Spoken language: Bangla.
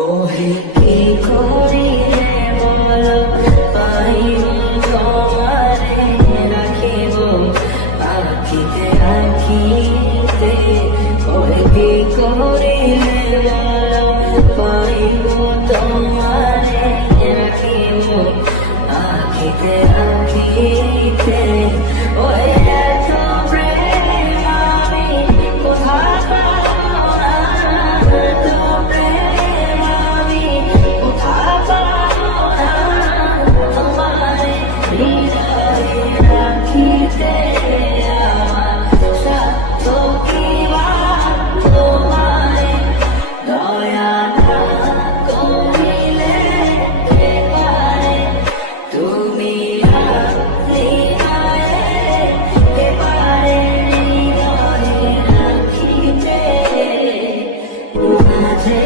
ওহে কি করিলে বলো পাইব তোমারে রাখিব আখিতে আখিতে। ওহে কি করিলে বলো পাইব তোমারে রাখিব আখিতে আখিতে। ওহে এত প্রেম আমি কোথায় পাবো না, এত প্রেম আমি কোথায় পাবো না। তোমারে হৃদয়ে রাখিতে আমার সাধ্য কি বা তোমারে দয়া না করিলে কে পারে। তুমি আপনি আয়ে কে পারে হৃদয়ে রাখিতে মাঝে